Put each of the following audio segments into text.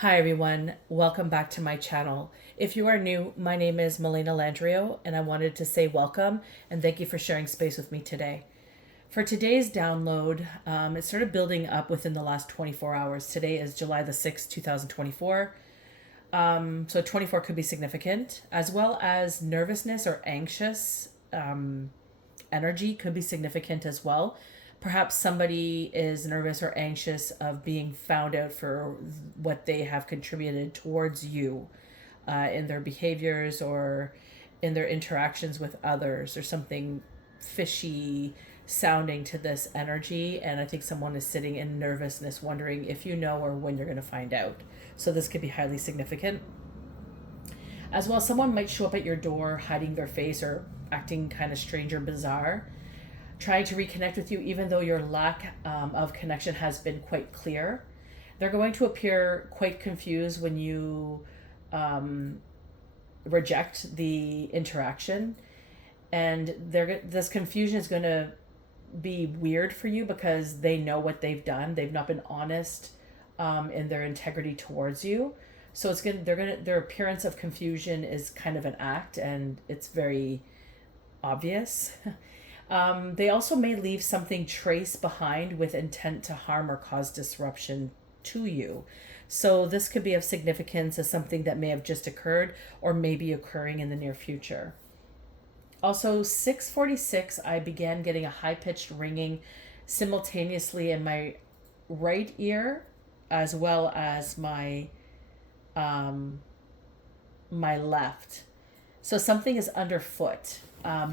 Hi everyone, welcome back to my channel. If you are new, my name is Melina Landrio and I wanted to say welcome and thank you for sharing space with me today. For today's download, it started building up within the last 24 hours. Today is July the 6th, 2024. So 24 could be significant, as well as nervousness or anxious energy could be significant as well. Perhaps somebody is nervous or anxious of being found out for what they have contributed towards you in their behaviors or in their interactions with others, or something fishy sounding to this energy. And I think someone is sitting in nervousness, wondering if you know or when you're going to find out. So this could be highly significant. As well, someone might show up at your door hiding their face or acting kind of strange or bizarre, trying to reconnect with you, even though your lack of connection has been quite clear. They're going to appear quite confused when you reject the interaction. And this confusion is going to be weird for you because they know what they've done. They've not been honest in their integrity towards you. So their appearance of confusion is kind of an act, and it's very obvious. They also may leave something trace behind with intent to harm or cause disruption to you. So this could be of significance as something that may have just occurred or may be occurring in the near future. Also, 6:46, I began getting a high-pitched ringing simultaneously in my right ear as well as my left. So something is underfoot,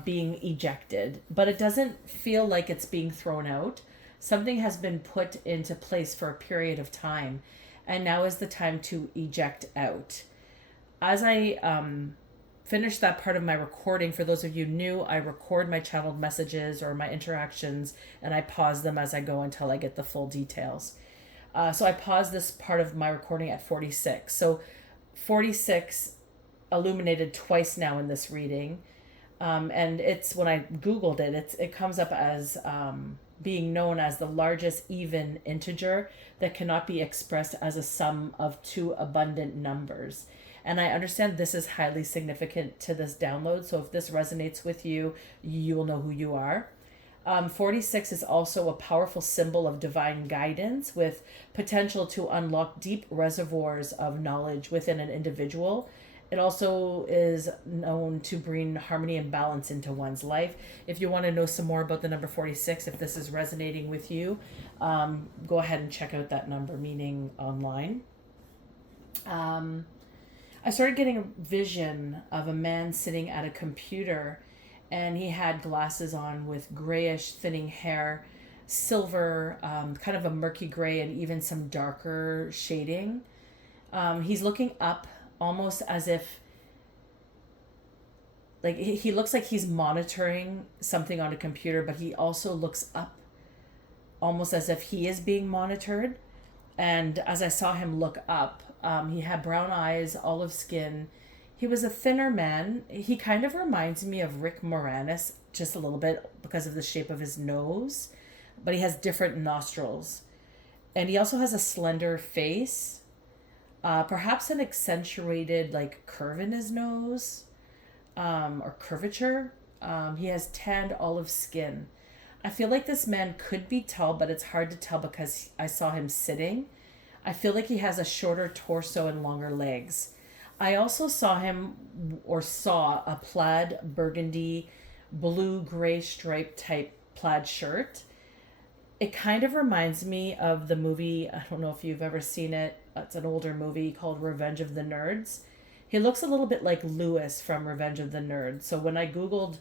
being ejected, but it doesn't feel like it's being thrown out. Something has been put into place for a period of time, and now is the time to eject out. As I finish that part of my recording, for those of you new, I record my channeled messages or my interactions, and I pause them as I go until I get the full details. So I paused this part of my recording at 46. So 46 illuminated twice now in this reading. And it's when I Googled it, it comes up as being known as the largest even integer that cannot be expressed as a sum of two abundant numbers. And I understand this is highly significant to this download. So if this resonates with you, you will know who you are. 46 is also a powerful symbol of divine guidance with potential to unlock deep reservoirs of knowledge within an individual. It also is known to bring harmony and balance into one's life. If you want to know some more about the number 46, if this is resonating with you, go ahead and check out that number meaning online. I started getting a vision of a man sitting at a computer, and he had glasses on with grayish thinning hair, silver, kind of a murky gray, and even some darker shading. He's looking up almost as if, like, he looks like he's monitoring something on a computer, but he also looks up almost as if he is being monitored. And as I saw him look up, he had brown eyes, olive skin. He was a thinner man. He kind of reminds me of Rick Moranis just a little bit because of the shape of his nose, but he has different nostrils. And he also has a slender face, perhaps an accentuated like curve in his nose, or curvature. He has tanned olive skin. I feel like this man could be tall, but it's hard to tell because I saw him sitting. I feel like he has a shorter torso and longer legs. I also saw a plaid burgundy blue gray stripe type plaid shirt. It kind of reminds me of the movie, I don't know if you've ever seen it. It's an older movie called Revenge of the Nerds. He looks a little bit like Lewis from Revenge of the Nerds. So when I Googled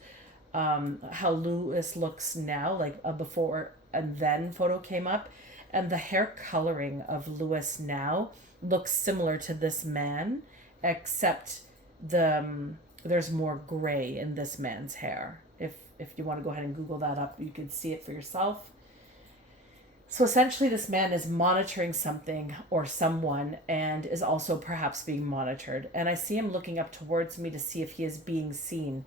how Lewis looks now, like a before and then photo came up, and the hair coloring of Lewis now looks similar to this man, except there's more gray in this man's hair. If you want to go ahead and Google that up, you can see it for yourself. So essentially, this man is monitoring something or someone and is also perhaps being monitored. And I see him looking up towards me to see if he is being seen.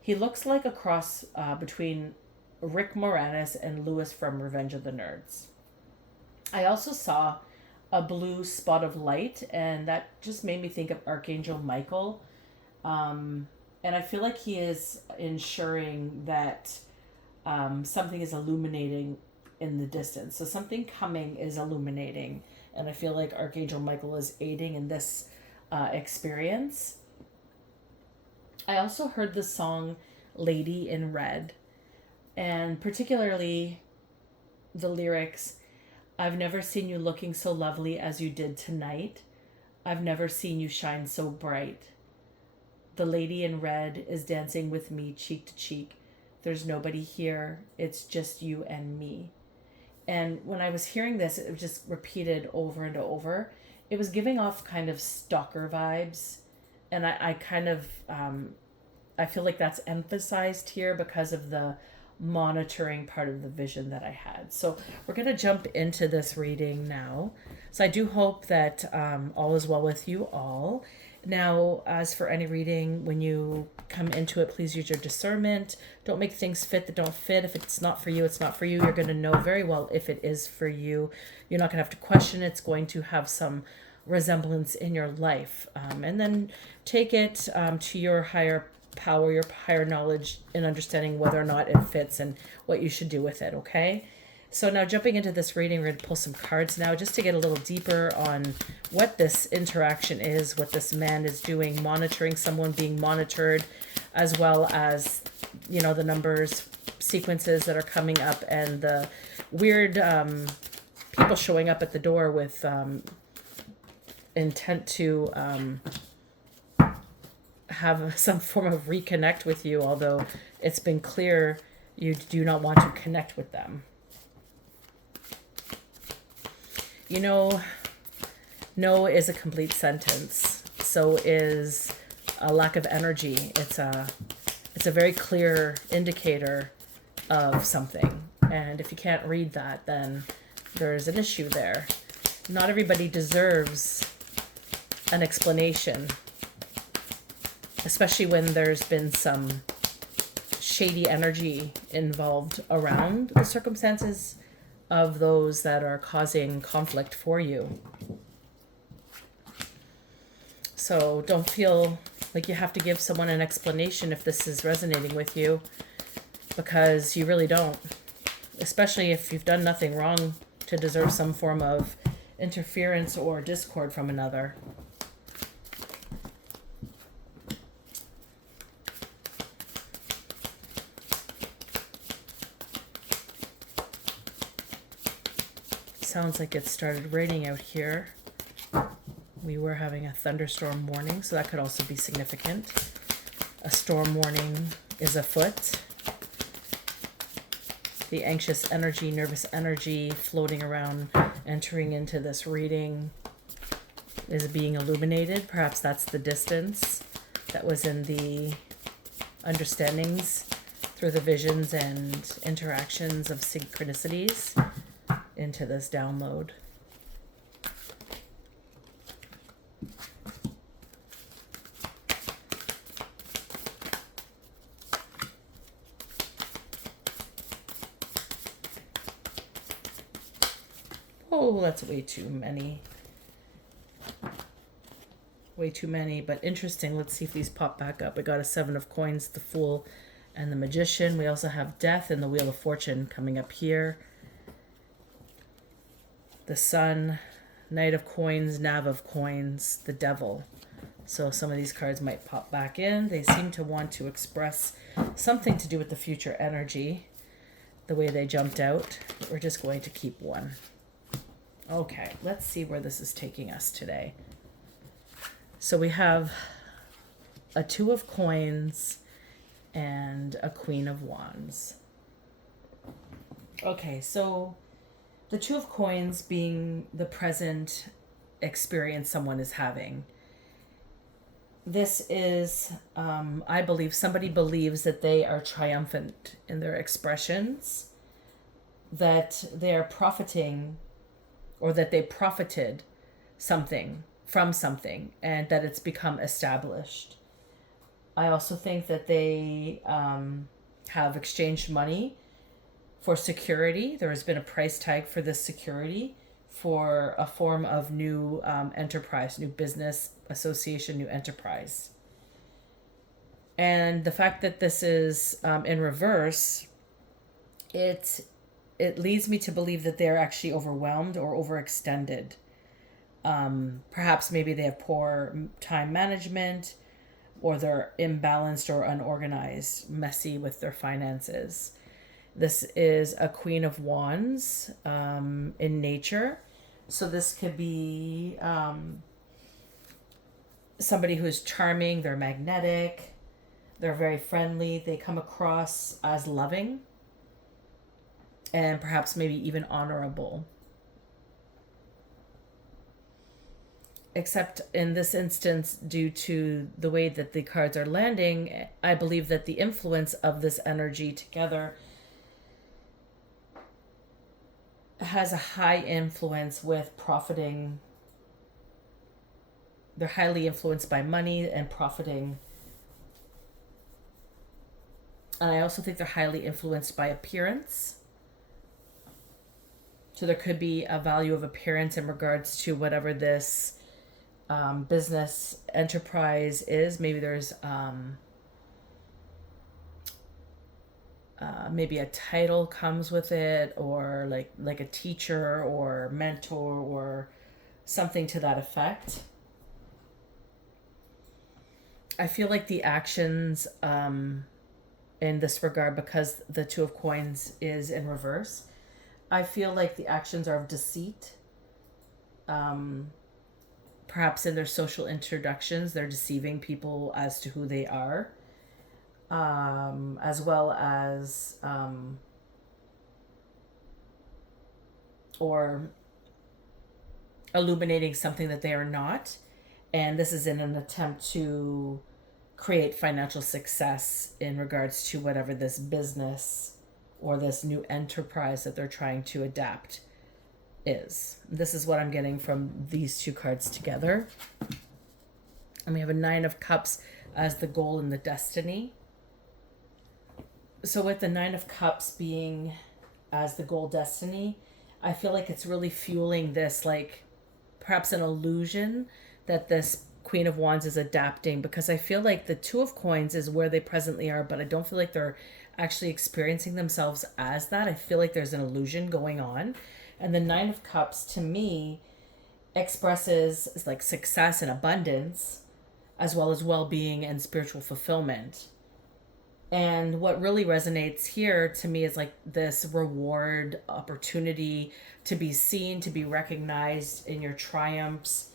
He looks like a cross between Rick Moranis and Lewis from Revenge of the Nerds. I also saw a blue spot of light, and that just made me think of Archangel Michael. And I feel like he is ensuring that something is illuminating in the distance. So something coming is illuminating, and I feel like Archangel Michael is aiding in this experience. I also heard the song Lady in Red, and particularly the lyrics: I've never seen you looking so lovely as you did tonight. I've never seen you shine so bright. The lady in red is dancing with me cheek to cheek. There's nobody here. It's just you and me. And when I was hearing this, it was just repeated over and over. It was giving off kind of stalker vibes. And I kind of, I feel like that's emphasized here because of the monitoring part of the vision that I had. So we're going to jump into this reading now. So I do hope that all is well with you all. Now, as for any reading, when you come into it, please use your discernment. Don't make things fit that don't fit. If it's not for you, it's not for you. You're going to know very well if it is for you. You're not going to have to question it. It's going to have some resemblance in your life. And then take it to your higher power, your higher knowledge, in understanding whether or not it fits and what you should do with it, okay? So now jumping into this reading, we're going to pull some cards now just to get a little deeper on what this interaction is, what this man is doing, monitoring someone, being monitored, as well as, you know, the numbers, sequences that are coming up, and the weird people showing up at the door with intent to have some form of reconnect with you, although it's been clear you do not want to connect with them. You know, no is a complete sentence. So is a lack of energy. It's a very clear indicator of something. And if you can't read that, then there's an issue there. Not everybody deserves an explanation, especially when there's been some shady energy involved around the circumstances of those that are causing conflict for you. So don't feel like you have to give someone an explanation if this is resonating with you, because you really don't, especially if you've done nothing wrong to deserve some form of interference or discord from another. Sounds like it started raining out here. We were having a thunderstorm warning, so that could also be significant. A storm warning is afoot. The anxious energy, nervous energy floating around, entering into this reading is being illuminated. Perhaps that's the distance that was in the understandings through the visions and interactions of synchronicities into this download. Oh, that's way too many. Way too many, but interesting. Let's see if these pop back up. We got a 7 of coins, the Fool, and the Magician. We also have Death and the Wheel of Fortune coming up here. The Sun, Knight of Coins, Knave of Coins, the Devil. So some of these cards might pop back in. They seem to want to express something to do with the future energy, the way they jumped out. We're just going to keep one. Okay, let's see where this is taking us today. So we have a 2 of Coins and a Queen of Wands. Okay, so the 2 of Coins being the present experience someone is having. This is, I believe, somebody believes that they are triumphant in their expressions, that they are profiting, or that they profited something from something, and that it's become established. I also think that they have exchanged money for security. There has been a price tag for this security for a form of new enterprise, new business association, new enterprise. And the fact that this is in reverse, it leads me to believe that they're actually overwhelmed or overextended. Perhaps maybe they have poor time management, or they're imbalanced or unorganized, messy with their finances. This is a Queen of Wands in nature. So this could be somebody who's charming, they're magnetic, they're very friendly, they come across as loving, and perhaps maybe even honorable. Except in this instance, due to the way that the cards are landing, I believe that the influence of this energy together has a high influence with profiting. They're highly influenced by money and profiting. And I also think they're highly influenced by appearance. So there could be a value of appearance in regards to whatever this business enterprise is. Maybe there's maybe a title comes with it, or like a teacher or mentor or something to that effect. I feel like the actions in this regard, because the Two of Coins is in reverse, I feel like the actions are of deceit. Perhaps in their social introductions, they're deceiving people as to who they are, as well as, or illuminating something that they are not. And this is in an attempt to create financial success in regards to whatever this business or this new enterprise that they're trying to adapt is. This is what I'm getting from these two cards together. And we have a Nine of Cups as the goal and the destiny. So with the Nine of Cups being as the goal destiny, I feel like it's really fueling this, like perhaps an illusion that this Queen of Wands is adapting, because I feel like the Two of Coins is where they presently are, but I don't feel like they're actually experiencing themselves as that. I feel like there's an illusion going on. And the Nine of Cups to me expresses like success and abundance, as well as well-being and spiritual fulfillment. And what really resonates here to me is like this reward opportunity to be seen, to be recognized in your triumphs,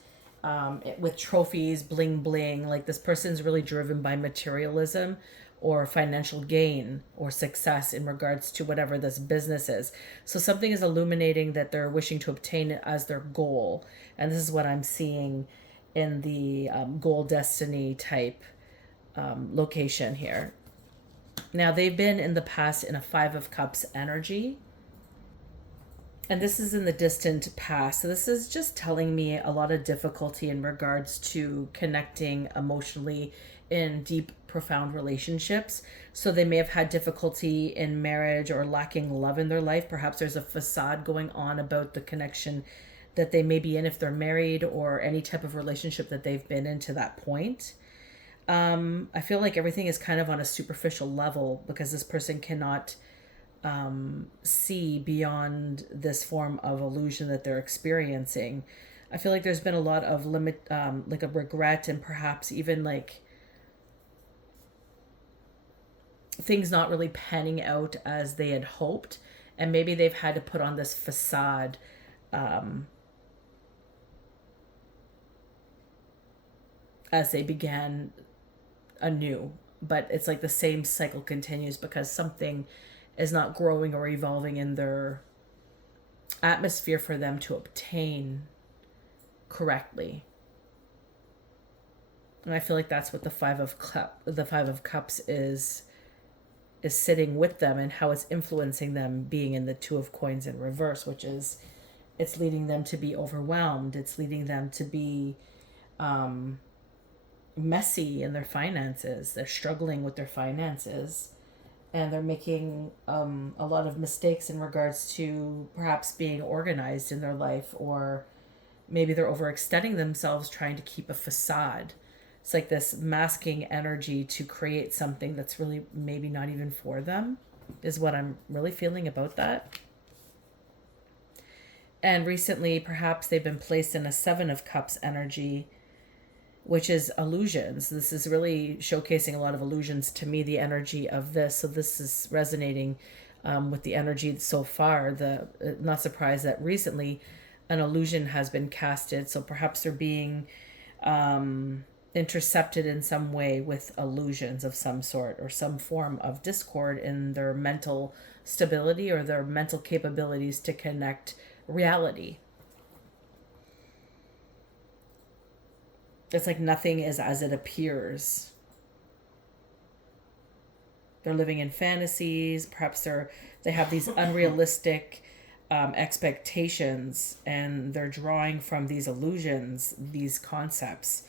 with trophies, bling bling. Like this person's really driven by materialism or financial gain or success in regards to whatever this business is. So something is illuminating that they're wishing to obtain it as their goal. And this is what I'm seeing in the goal destiny type location here. Now, they've been in the past in a Five of Cups energy. And this is in the distant past. So this is just telling me a lot of difficulty in regards to connecting emotionally in deep, profound relationships. So they may have had difficulty in marriage or lacking love in their life. Perhaps there's a facade going on about the connection that they may be in if they're married, or any type of relationship that they've been in to that point. I feel like everything is kind of on a superficial level because this person cannot see beyond this form of illusion that they're experiencing. I feel like there's been a lot of like a regret, and perhaps even like things not really panning out as they had hoped, and maybe they've had to put on this facade as they began anew. But it's like the same cycle continues because something is not growing or evolving in their atmosphere for them to obtain correctly. And I feel like that's what the Five of Cups is sitting with them, and how it's influencing them being in the Two of Coins in reverse, which is it's leading them to be overwhelmed. It's leading them to be messy in their finances. They're struggling with their finances. and they're making a lot of mistakes in regards to perhaps being organized in their life, or maybe they're overextending themselves trying to keep a facade. It's like this masking energy to create something that's really maybe not even for them, is what I'm really feeling about that. And recently, perhaps they've been placed in a Seven of Cups energy, which is illusions. This is really showcasing a lot of illusions to me, the energy of this. So this is resonating with the energy so far. Not surprised that recently an illusion has been casted. So perhaps they're being intercepted in some way with illusions of some sort, or some form of discord in their mental stability or their mental capabilities to connect reality. It's like nothing is as it appears. They're living in fantasies. Perhaps they have these unrealistic expectations, and they're drawing from these illusions, these concepts,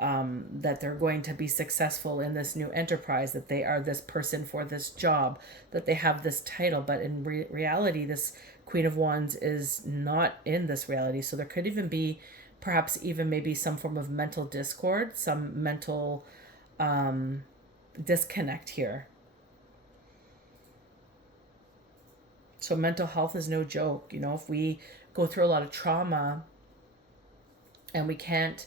that they're going to be successful in this new enterprise, that they are this person for this job, that they have this title. But in reality, this Queen of Wands is not in this reality. So there could even be perhaps even maybe some form of mental discord, some mental disconnect here. So mental health is no joke. If we go through a lot of trauma and we can't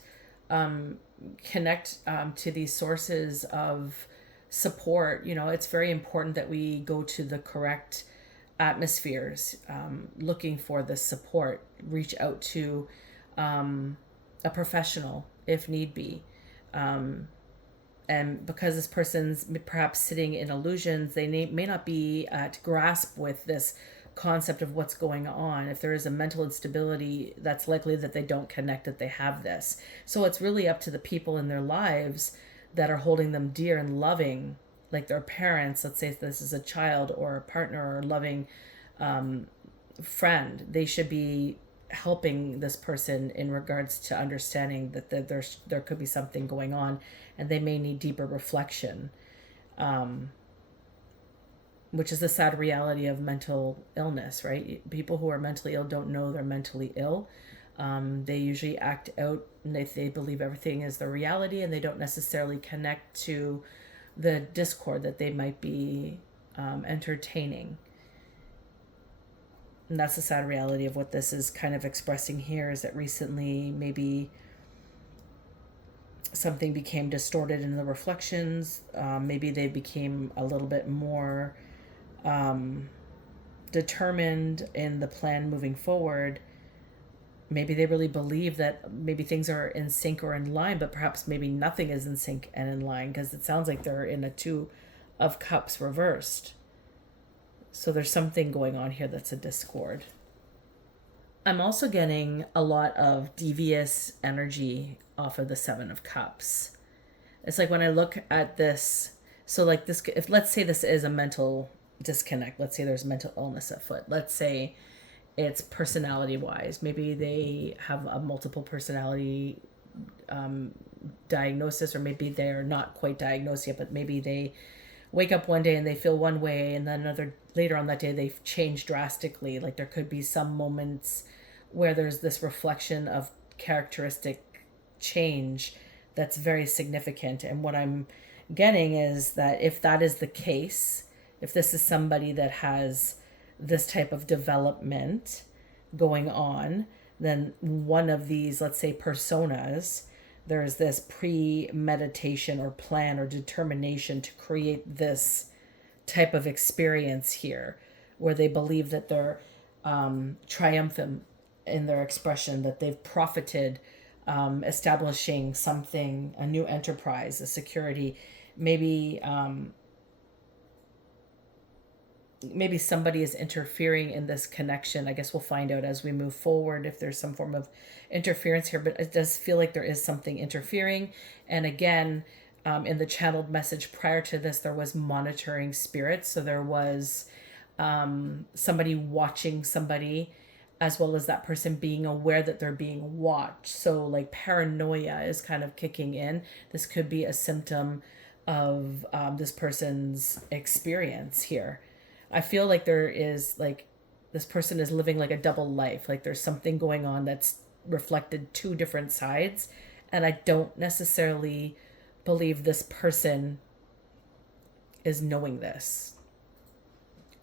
connect to these sources of support, it's very important that we go to the correct atmospheres, looking for the support, reach out to a professional if need be. And because this person's perhaps sitting in illusions, they may not be at grasp with this concept of what's going on. If there is a mental instability, that's likely that they don't connect that they have this. So it's really up to the people in their lives that are holding them dear and loving, like their parents. Let's say if this is a child or a partner or a loving friend. They should be helping this person in regards to understanding that there could be something going on, and they may need deeper reflection, which is the sad reality of mental illness, right? People who are mentally ill don't know they're mentally ill. They usually act out, and they believe everything is the reality, and they don't necessarily connect to the discord that they might be entertaining. And that's the sad reality of what this is kind of expressing here, is that recently maybe something became distorted in the reflections. Maybe they became a little bit more determined in the plan moving forward. Maybe they really believe that maybe things are in sync or in line, but perhaps maybe nothing is in sync and in line, because it sounds like they're in a Two of Cups reversed. So there's something going on here that's a discord. I'm also getting a lot of devious energy off of the Seven of Cups. It's like when I look at this, so like this, if let's say this is a mental disconnect, let's say there's mental illness at foot, let's say it's personality wise, maybe they have a multiple personality diagnosis, or maybe they're not quite diagnosed yet, but maybe they wake up one day and they feel one way, and then another later on that day they've changed drastically. Like there could be some moments where there's this reflection of characteristic change that's very significant. And what I'm getting is that if that is the case, if this is somebody that has this type of development going on, then one of these, let's say, personas, there's this premeditation or plan or determination to create this type of experience here, where they believe that they're triumphant in their expression, that they've profited, establishing something, a new enterprise, a security. Maybe somebody is interfering in this connection. I guess we'll find out as we move forward if there's some form of interference here, but it does feel like there is something interfering. And again, in the channeled message prior to this, there was monitoring spirits. So there was somebody watching somebody, as well as that person being aware that they're being watched. So like paranoia is kind of kicking in. This could be a symptom of this person's experience here. I feel like there is like this person is living like a double life. Like there's something going on that's reflected two different sides. And I don't necessarily believe this person is knowing this.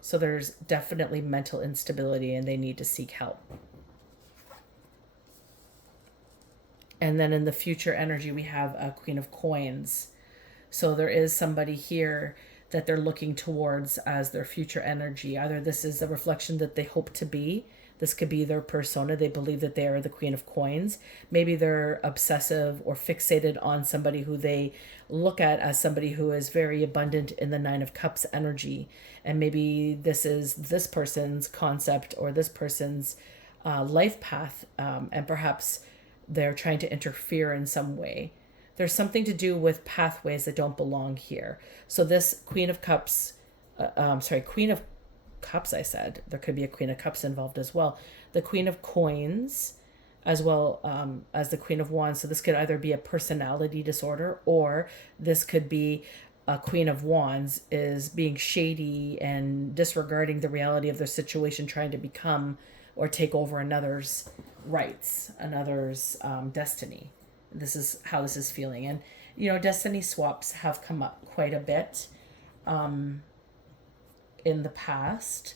So there's definitely mental instability and they need to seek help. And then in the future energy, we have a Queen of Coins. So there is somebody here that they're looking towards as their future energy. Either this is a reflection that they hope to be. This could be their persona. They believe that they are the Queen of Coins. Maybe they're obsessive or fixated on somebody who they look at as somebody who is very abundant in the Nine of Cups energy. And maybe this is this person's concept or this person's life path. And perhaps they're trying to interfere in some way. There's something to do with pathways that don't belong here. So this Queen of Cups, Queen of Cups, I said, there could be a Queen of Cups involved as well. The Queen of Coins, as well as the Queen of Wands. So this could either be a personality disorder or this could be a Queen of Wands is being shady and disregarding the reality of their situation, trying to become or take over another's rights, another's destiny. This is how this is feeling. And, you know, destiny swaps have come up quite a bit in the past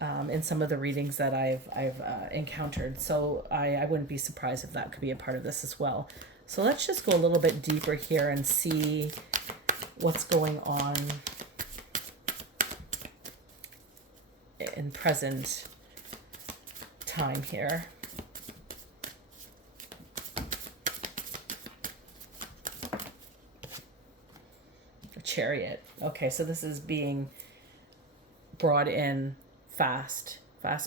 in some of the readings that I've encountered. So I wouldn't be surprised if that could be a part of this as well. So let's just go a little bit deeper here and see what's going on in present time here. Chariot. Okay, so this is being brought in fast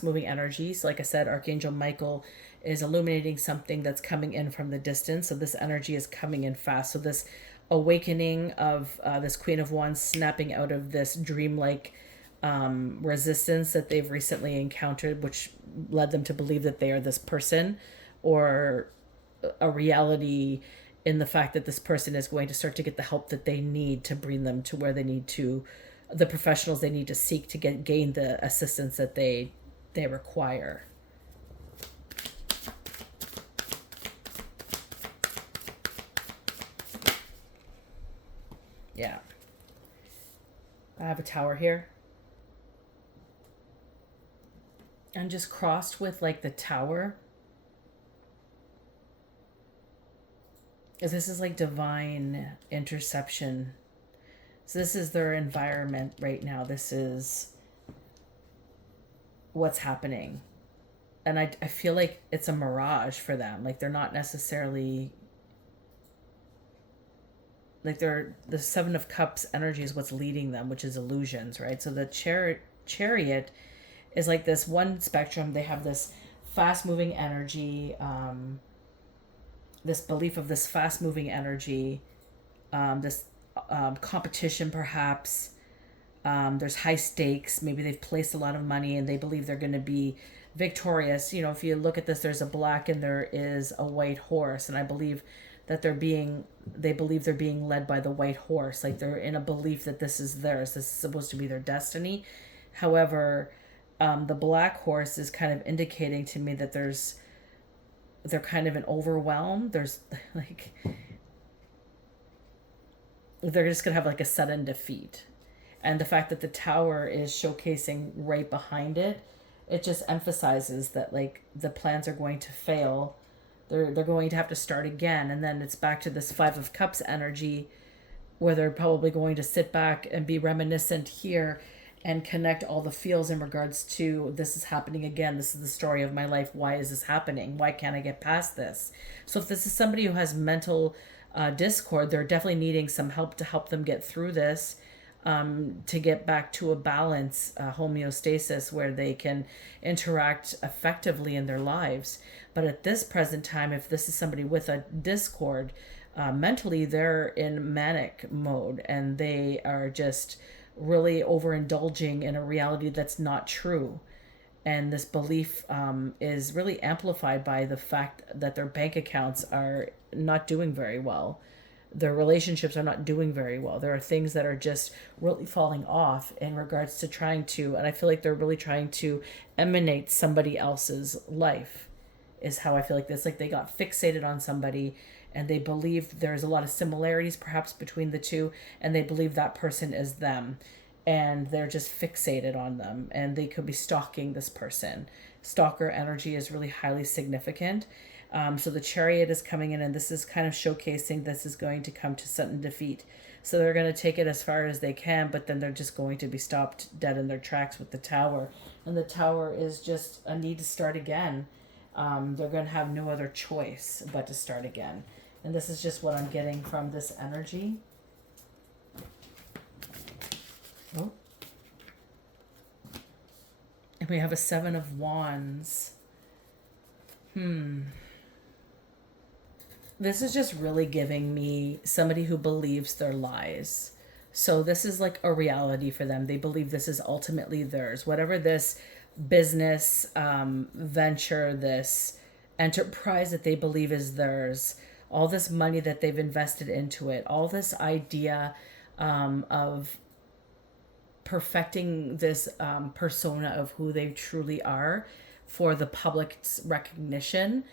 moving energies. Like I said, Archangel Michael is illuminating something that's coming in from the distance. So this energy is coming in fast. So this awakening of this Queen of Wands snapping out of this dreamlike resistance that they've recently encountered, which led them to believe that they are this person, or a reality in the fact that this person is going to start to get the help that they need to bring them to where they need to, the professionals they need to seek to gain the assistance that they require. Yeah. I have a tower here. And just crossed with like the tower. This is like divine interception. So this is their environment right now. This is what's happening. And I feel like it's a mirage for them. Like they're not necessarily, like the Seven of Cups energy is what's leading them, which is illusions, right? So the chariot is like this one spectrum. They have this fast moving energy, this belief of this fast moving energy, this competition perhaps. There's high stakes. Maybe they've placed a lot of money and they believe they're going to be victorious. You know, if you look at this, there's a black and there is a white horse. And I believe that they believe they're being led by the white horse. Like they're in a belief that this is theirs. This is supposed to be their destiny. However, the black horse is kind of indicating to me that they're kind of an overwhelm. There's like, they're just going to have like a sudden defeat. And the fact that the tower is showcasing right behind it, it just emphasizes that like the plans are going to fail. They're going to have to start again. And then it's back to this Five of Cups energy where they're probably going to sit back and be reminiscent here and connect all the feels in regards to this is happening again. This is the story of my life. Why is this happening? Why can't I get past this? So if this is somebody who has mental discord, they're definitely needing some help to help them get through this, to get back to a balance, homeostasis, where they can interact effectively in their lives. But at this present time, if this is somebody with a discord, mentally they're in manic mode and they are just really overindulging in a reality that's not true. And this belief is really amplified by the fact that their bank accounts are not doing very well. their relationships are not doing very well. There are things that are just really falling off in regards to trying to, and I feel like they're really trying to emanate somebody else's life, is how I feel like this. Like they got fixated on somebody and they believe there's a lot of similarities perhaps between the two, and they believe that person is them. And they're just fixated on them, and they could be stalking this person. Stalker energy is really highly significant. So the chariot is coming in, and this is kind of showcasing this is going to come to sudden defeat. So they're going to take it as far as they can, but then they're just going to be stopped dead in their tracks with the tower. And the tower is just a need to start again. They're going to have no other choice but to start again. And this is just what I'm getting from this energy. Oh. And we have a 7 of Wands. This is just really giving me somebody who believes their lies. So this is like a reality for them. They believe this is ultimately theirs. Whatever this business venture, this enterprise that they believe is theirs, all this money that they've invested into it, all this idea of perfecting this persona of who they truly are for the public's recognition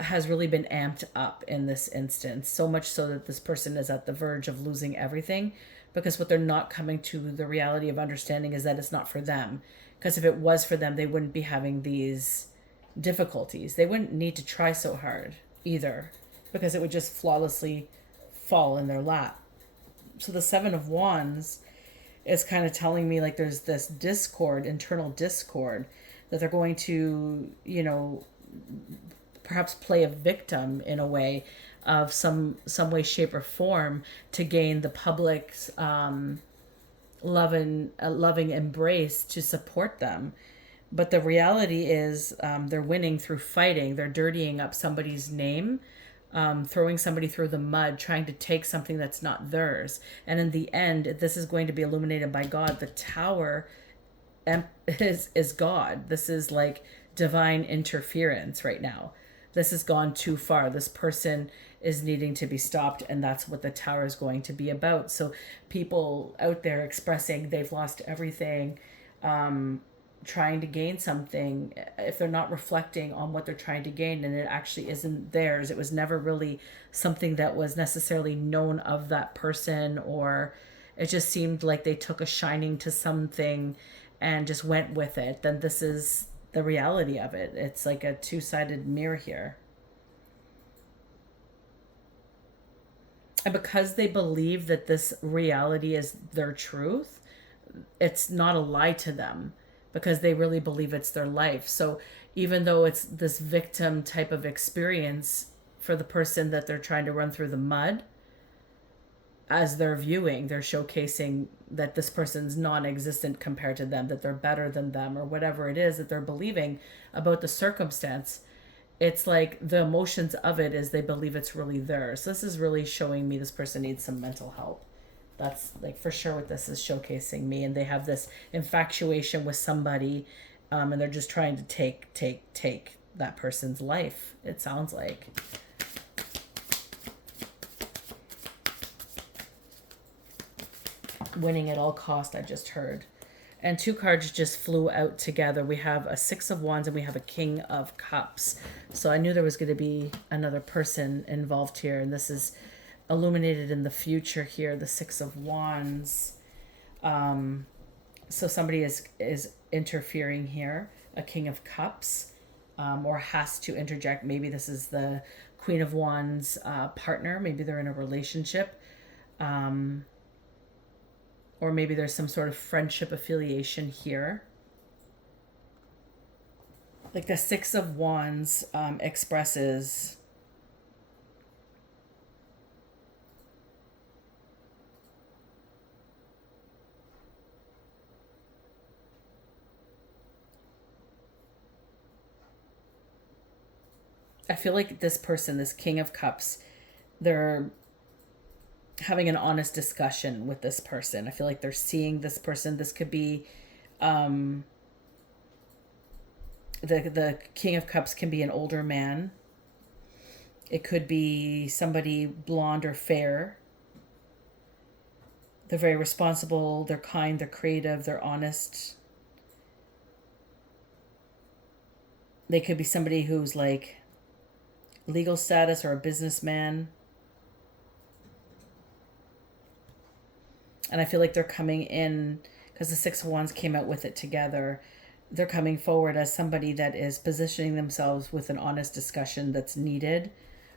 has really been amped up in this instance, so much so that this person is at the verge of losing everything, because what they're not coming to the reality of understanding is that it's not for them. Because if it was for them, they wouldn't be having these difficulties. They wouldn't need to try so hard either, because it would just flawlessly fall in their lap. So the 7 of Wands is kind of telling me like there's this discord, internal discord, that they're going to, perhaps play a victim in a way of some way, shape, or form to gain the public's loving embrace to support them. But the reality is they're winning through fighting. They're dirtying up somebody's name, throwing somebody through the mud, trying to take something that's not theirs. And in the end, this is going to be illuminated by God. The tower is God. This is like divine interference right now. This has gone too far. This person is needing to be stopped, and that's what the tower is going to be about. So people out there expressing they've lost everything, trying to gain something, if they're not reflecting on what they're trying to gain and it actually isn't theirs, it was never really something that was necessarily known of that person, or it just seemed like they took a shining to something and just went with it, then this is the reality of it. It's like a two-sided mirror here. And because they believe that this reality is their truth, it's not a lie to them, because they really believe it's their life. So even though it's this victim type of experience for the person that they're trying to run through the mud, as they're viewing, they're showcasing that this person's non-existent compared to them, that they're better than them, or whatever it is that they're believing about the circumstance. It's like the emotions of it is they believe it's really theirs. So this is really showing me this person needs some mental help. That's like for sure what this is showcasing me. And they have this infatuation with somebody, and they're just trying to take that person's life, it sounds like. Winning at all cost, I just heard. And 2 cards just flew out together. We have a 6 of Wands and we have a King of Cups. So I knew there was going to be another person involved here, and this is illuminated in the future here, the 6 of Wands. So somebody is interfering here, a King of Cups, or has to interject. Maybe this is the Queen of Wands partner. Maybe they're in a relationship. Or maybe there's some sort of friendship affiliation here. Like the 6 of Wands expresses I feel like this person, this King of Cups, they're having an honest discussion with this person. I feel like they're seeing this person. This could be the King of Cups can be an older man, It could be somebody blonde or fair. They're very responsible, they're kind, they're creative, they're honest. They could be somebody who's like legal status or a businessman. And I feel like they're coming in because the Six of Wands came out with it together. They're coming forward as somebody that is positioning themselves with an honest discussion that's needed,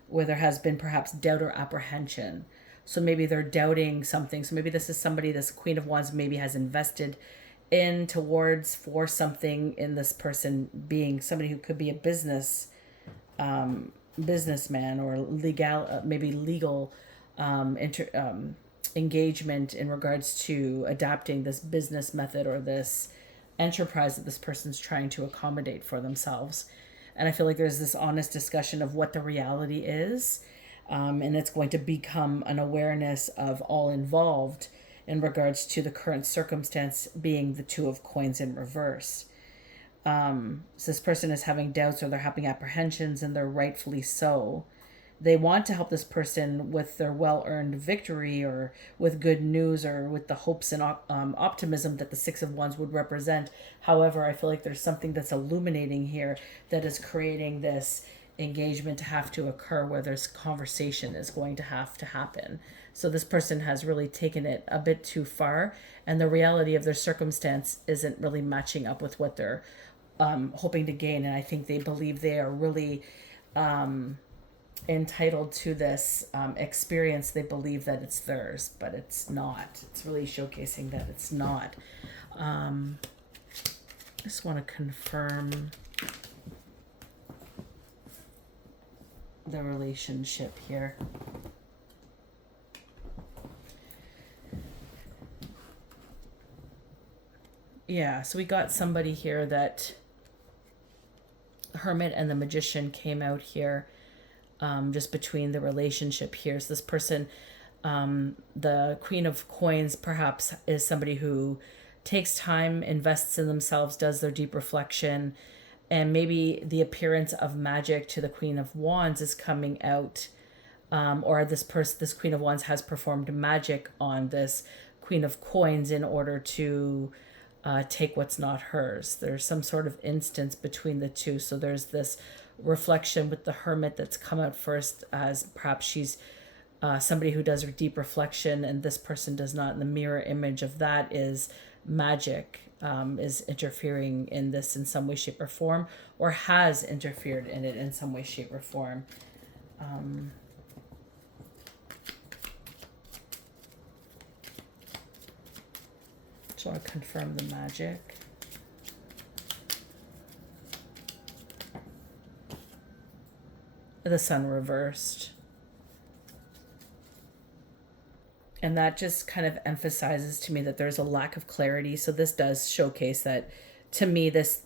where there has been perhaps doubt or apprehension. So maybe they're doubting something. So maybe this is somebody, this Queen of Wands maybe has invested in towards for something in this person being somebody who could be a businessman or legal, maybe legal engagement in regards to adapting this business method or this enterprise that this person's trying to accommodate for themselves. And I feel like there's this honest discussion of what the reality is. And it's going to become an awareness of all involved in regards to the current circumstance being the Two of Coins in reverse. So this person is having doubts or they're having apprehensions, and they're rightfully so. They want to help this person with their well-earned victory or with good news or with the hopes and optimism that the Six of Wands would represent. However, I feel like there's something that's illuminating here that is creating this engagement to have to occur where this conversation is going to have to happen. So this person has really taken it a bit too far, and the reality of their circumstance isn't really matching up with what they're hoping to gain. And I think they believe they are really entitled to this experience. They believe that it's theirs, but it's not. It's really showcasing that it's not. I just want to confirm the relationship here. Yeah, so we got somebody here that Hermit and the Magician came out here, just between the relationship here. So this person, the Queen of Coins, perhaps is somebody who takes time, invests in themselves, does their deep reflection, and maybe the appearance of magic to the Queen of Wands is coming out, or this Queen of Wands has performed magic on this Queen of Coins in order to take what's not hers. There's some sort of instance between the two. So there's this reflection with the Hermit that's come out first as perhaps she's somebody who does her deep reflection and this person does not. And the mirror image of that is magic is interfering in this in some way, shape, or form, or has interfered in it in some way, shape, or form. Just want to confirm the magic. The Sun reversed. And that just kind of emphasizes to me that there's a lack of clarity. So this does showcase that, to me, this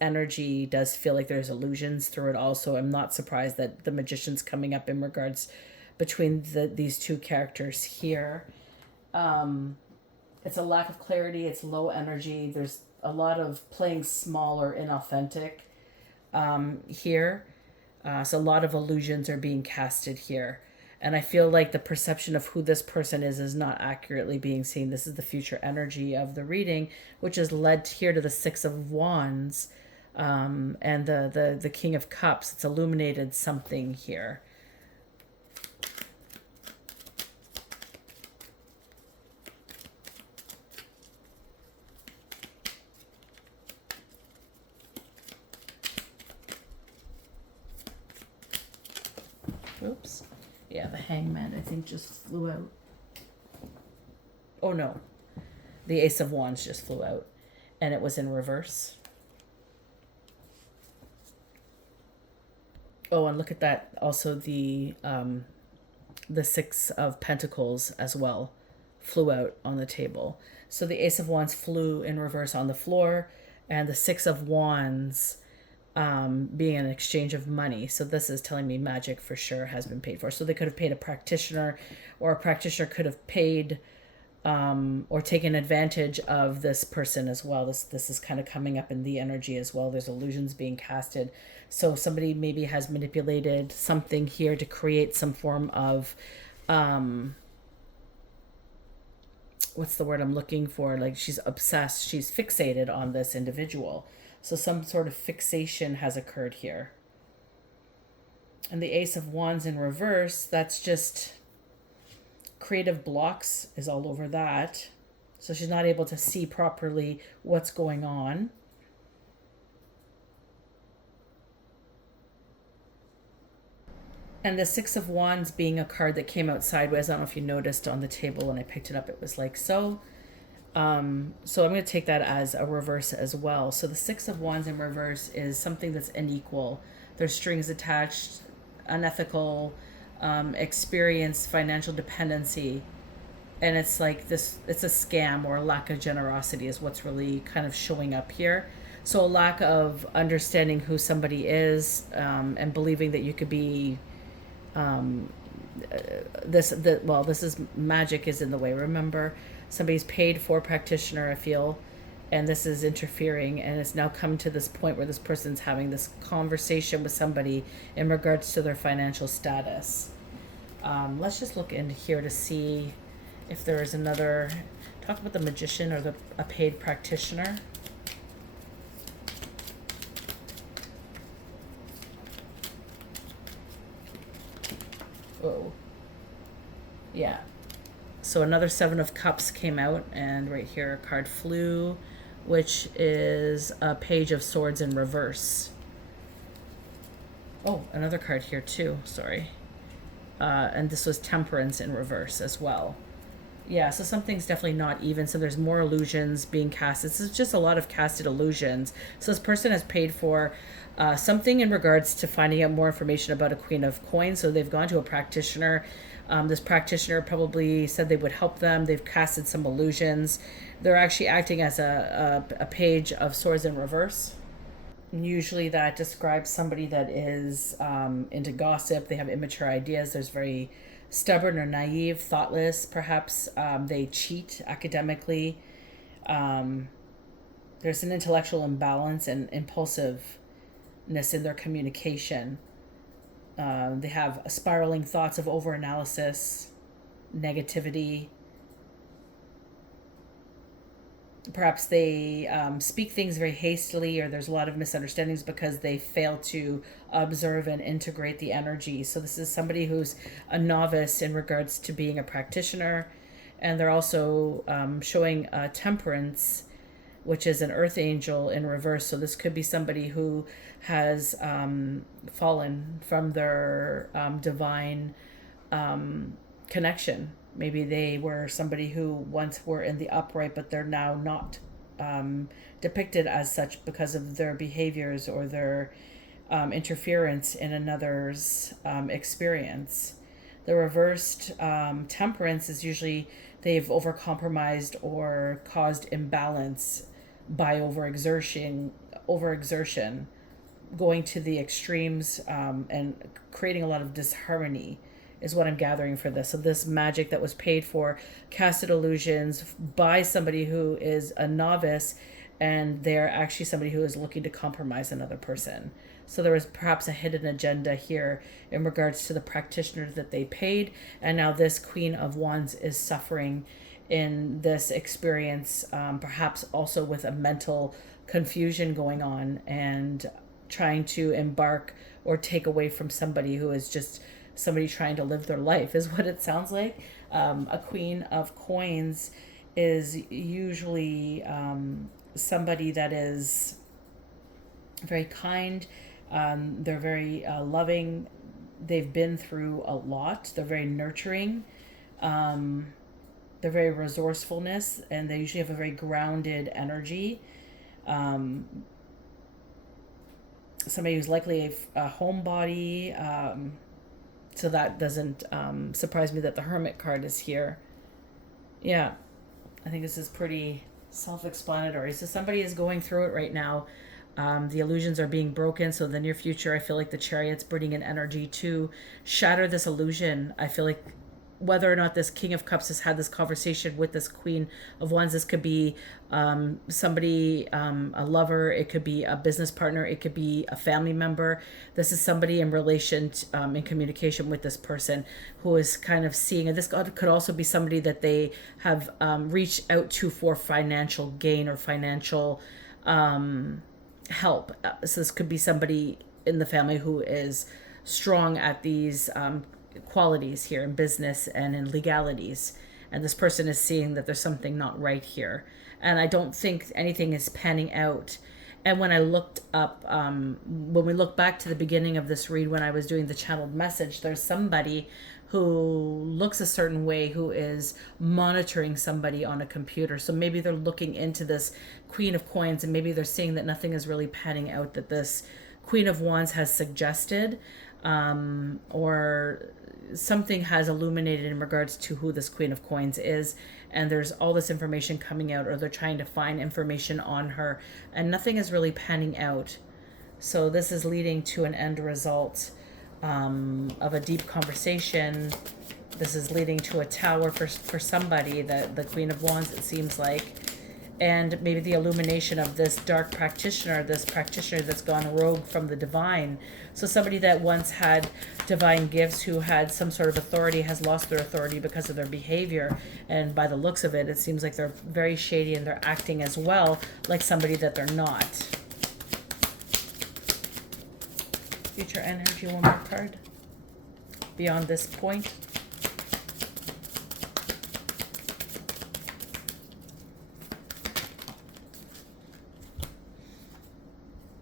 energy does feel like there's illusions through it all. So I'm not surprised that the Magician's coming up in regards between these two characters here. It's a lack of clarity. It's low energy. There's a lot of playing small or inauthentic here. So a lot of illusions are being casted here. And I feel like the perception of who this person is not accurately being seen. This is the future energy of the reading, which has led here to the Six of Wands and the King of Cups. It's illuminated something here. Oops. Yeah, the Hangman, I think, just flew out. Oh, no. The Ace of Wands just flew out. And it was in reverse. Oh, and look at that. Also, the Six of Pentacles as well flew out on the table. So the Ace of Wands flew in reverse on the floor. And the Six of Wands being an exchange of money. So this is telling me magic for sure has been paid for. So they could have paid a practitioner, or a practitioner could have paid or taking advantage of this person as well. This is kind of coming up in the energy as well. There's illusions being casted. So somebody maybe has manipulated something here to create some form of what's the word I'm looking for? Like she's obsessed, she's fixated on this individual. So some sort of fixation has occurred here. And the Ace of Wands in reverse, that's just creative blocks is all over that. So she's not able to see properly what's going on. And the Six of Wands being a card that came out sideways. I don't know if you noticed on the table when I picked it up, it was like so. So I'm going to take that as a reverse as well. So the Six of Wands in reverse is something that's unequal. There's strings attached, unethical experience, financial dependency. And it's like this, it's a scam or a lack of generosity is what's really kind of showing up here. So a lack of understanding who somebody is and believing that you could be this is magic is in the way. Remember, somebody's paid for practitioner, I feel, and this is interfering, and it's now come to this point where this person's having this conversation with somebody in regards to their financial status. Let's just look in here to see if there is another. Talk about the magician or a paid practitioner. Oh, yeah. So another Seven of Cups came out, and right here a card flew, which is a Page of Swords in reverse. Oh, another card here too, sorry. And this was Temperance in reverse as well. Yeah, so something's definitely not even. So there's more illusions being casted. This is just a lot of casted illusions. So this person has paid for something in regards to finding out more information about a Queen of Coins. So they've gone to a practitioner. This practitioner probably said they would help them. They've casted some illusions. They're actually acting as a Page of Swords in reverse. And usually that describes somebody that is into gossip. They have immature ideas. There's very stubborn or naive, thoughtless. Perhaps they cheat academically. There's an intellectual imbalance and impulsiveness in their communication. They have spiraling thoughts of overanalysis, negativity. Perhaps they speak things very hastily, or there's a lot of misunderstandings because they fail to observe and integrate the energy. So this is somebody who's a novice in regards to being a practitioner. And they're also showing Temperance, which is an earth angel in reverse. So this could be somebody who has fallen from their divine connection. Maybe they were somebody who once were in the upright, but they're now not depicted as such because of their behaviors or their interference in another's experience. The reversed Temperance is usually they've overcompromised or caused imbalance by overexertion, going to the extremes and creating a lot of disharmony is what I'm gathering for this. So this magic that was paid for, casted illusions by somebody who is a novice, and they're actually somebody who is looking to compromise another person. So there was perhaps a hidden agenda here in regards to the practitioners that they paid, and now this Queen of Wands is suffering in this experience, perhaps also with a mental confusion going on and trying to embark or take away from somebody who is just somebody trying to live their life is what it sounds like. A Queen of Coins is usually somebody that is very kind. They're very loving. They've been through a lot. They're very nurturing. They're very resourcefulness, and they usually have a very grounded energy. Somebody who's likely a homebody. So that doesn't surprise me that the Hermit card is here. Yeah, I think this is pretty self-explanatory. So somebody is going through it right now. The illusions are being broken. So in the near future, I feel like the Chariot's bringing an energy to shatter this illusion. I feel like whether or not this King of Cups has had this conversation with this Queen of Wands. This could be somebody, a lover. It could be a business partner. It could be a family member. This is somebody in relation to, in communication with this person who is kind of seeing, and this could also be somebody that they have reached out to for financial gain or financial help. So this could be somebody in the family who is strong at these qualities here in business and in legalities, and this person is seeing that there's something not right here, and I don't think anything is panning out. And when I looked up, when we look back to the beginning of this read, when I was doing the channeled message, there's somebody who looks a certain way who is monitoring somebody on a computer. So maybe they're looking into this Queen of Coins, and maybe they're seeing that nothing is really panning out that this Queen of Wands has suggested, or something has illuminated in regards to who this Queen of Coins is, and there's all this information coming out, or they're trying to find information on her, and nothing is really panning out. So this is leading to an end result of a deep conversation. This is leading to a tower for somebody, the Queen of Wands, it seems like. And maybe the illumination of this dark practitioner, this practitioner that's gone rogue from the divine. So somebody that once had divine gifts, who had some sort of authority, has lost their authority because of their behavior. And by the looks of it, it seems like they're very shady, and they're acting as well like somebody that they're not. Future energy, one more card. Beyond this point.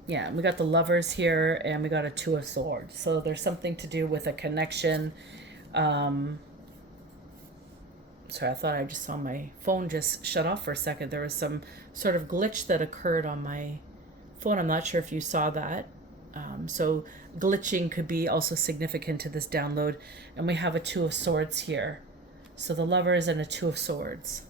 Yeah, we got the Lovers here, and we got a Two of Swords. So there's something to do with a connection. Sorry, I thought I just saw my phone just shut off for a second. There was some sort of glitch that occurred on my phone. I'm not sure if you saw that. So glitching could be also significant to this download. And we have a Two of Swords here. So the Lovers and a Two of Swords.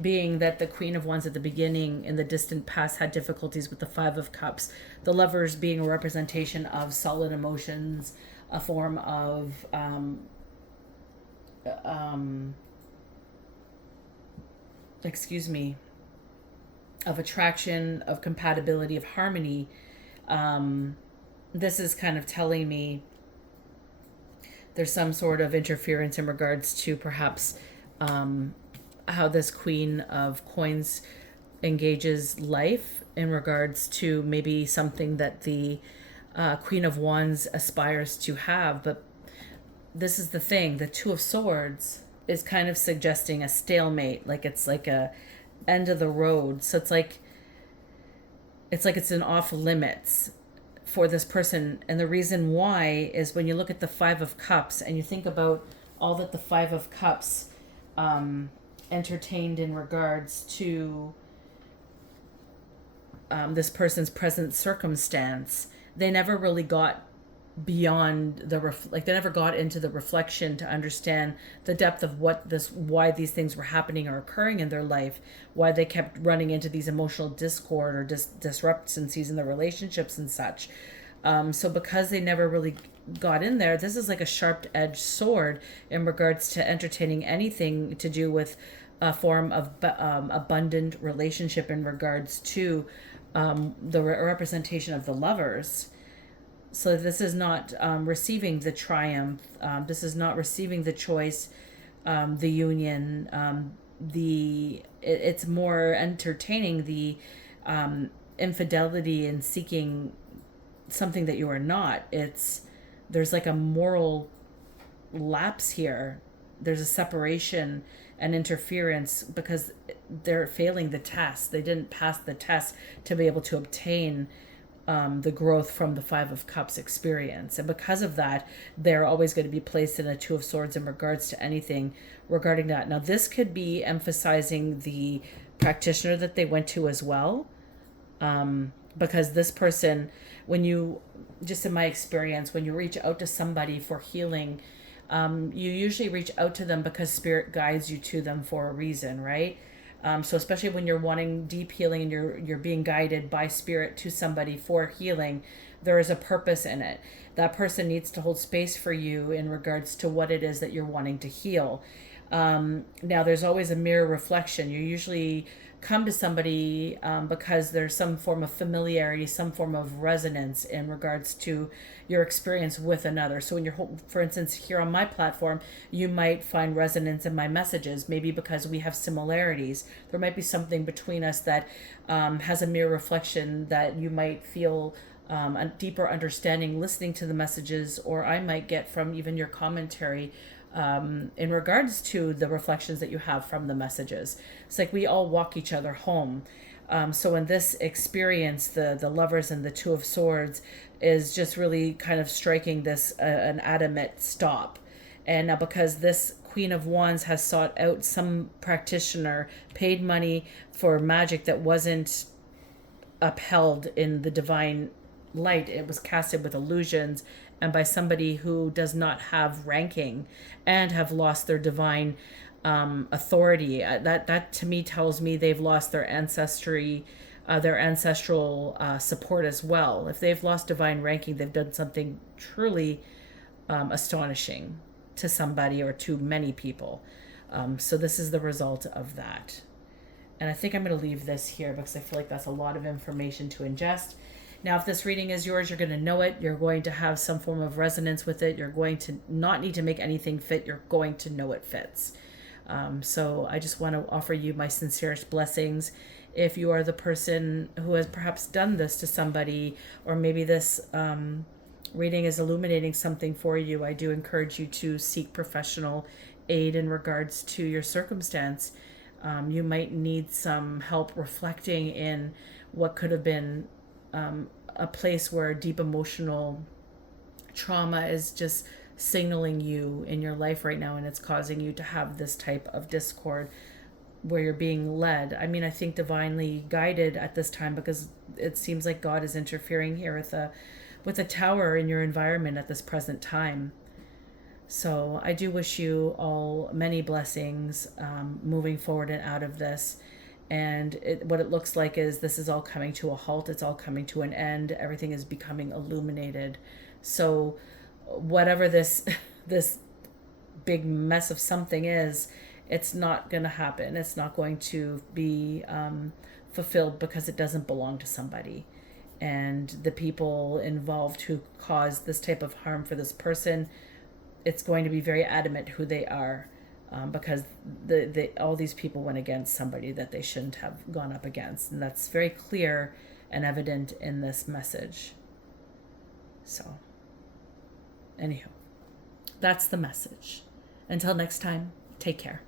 Being that the Queen of Wands at the beginning in the distant past had difficulties with the Five of Cups. The Lovers being a representation of solid emotions, a form of of attraction, of compatibility, of harmony. This is kind of telling me there's some sort of interference in regards to perhaps how this Queen of Coins engages life, in regards to maybe something that the Queen of Wands aspires to have. But this is the thing, the Two of Swords is kind of suggesting a stalemate, like it's like a end of the road. So it's like it's an off limits for this person. And the reason why is when you look at the Five of Cups and you think about all that the Five of Cups entertained in regards to this person's present circumstance, they never really got beyond they never got into the reflection to understand the depth of why these things were happening or occurring in their life, why they kept running into these emotional discord or disruptancies in their relationships and such. So because they never really got in there, this is like a sharp-edged sword in regards to entertaining anything to do with a form of abundant relationship, in regards to the representation of the Lovers. So this is not receiving the triumph. This is not receiving the choice, the union. It's more entertaining the infidelity and seeking something that you are not. There's like a moral lapse here. There's a separation and interference because they're failing the test. They didn't pass the test to be able to obtain the growth from the Five of Cups experience. And because of that, they're always going to be placed in a Two of Swords in regards to anything regarding that. Now, this could be emphasizing the practitioner that they went to as well. Because this person, just in my experience, when you reach out to somebody for healing, you usually reach out to them because Spirit guides you to them for a reason, right? So especially when you're wanting deep healing and you're being guided by Spirit to somebody for healing, there is a purpose in it. that person needs to hold space for you in regards to what it is that you're wanting to heal. Now, there's always a mirror reflection. You usually come to somebody because there's some form of familiarity, some form of resonance in regards to your experience with another. So, for instance, here on my platform, you might find resonance in my messages, maybe because we have similarities. There might be something between us that has a mirror reflection that you might feel a deeper understanding listening to the messages, or I might get from even your commentary in regards to the reflections that you have from the messages. It's like we all walk each other home. So in this experience, the Lovers and the Two of Swords is just really kind of striking this an adamant stop. And now because this Queen of Wands has sought out some practitioner, paid money for magic that wasn't upheld in the divine light, it was casted with illusions and by somebody who does not have ranking and have lost their divine authority. That to me tells me they've lost their ancestry, their ancestral support as well. If they've lost divine ranking, they've done something truly astonishing to somebody or to many people. So this is the result of that. And I think I'm going to leave this here because I feel like that's a lot of information to ingest. Now, if this reading is yours, you're going to know it. You're going to have some form of resonance with it. You're going to not need to make anything fit. You're going to know it fits. So I just want to offer you my sincerest blessings. If you are the person who has perhaps done this to somebody, or maybe this reading is illuminating something for you, I do encourage you to seek professional aid in regards to your circumstance. You might need some help reflecting in what could have been a place where deep emotional trauma is just signaling you in your life right now, and it's causing you to have this type of discord where you're being led. I mean, I think divinely guided at this time, because it seems like God is interfering here with a tower in your environment at this present time. So I do wish you all many blessings moving forward and out of this. And what it looks like is this is all coming to a halt. It's all coming to an end. Everything is becoming illuminated. So whatever this big mess of something is, it's not going to happen. It's not going to be fulfilled because it doesn't belong to somebody. And the people involved who caused this type of harm for this person, it's going to be very adamant who they are. Because all these people went against somebody that they shouldn't have gone up against. And that's very clear and evident in this message. So, anywho, that's the message. Until next time, take care.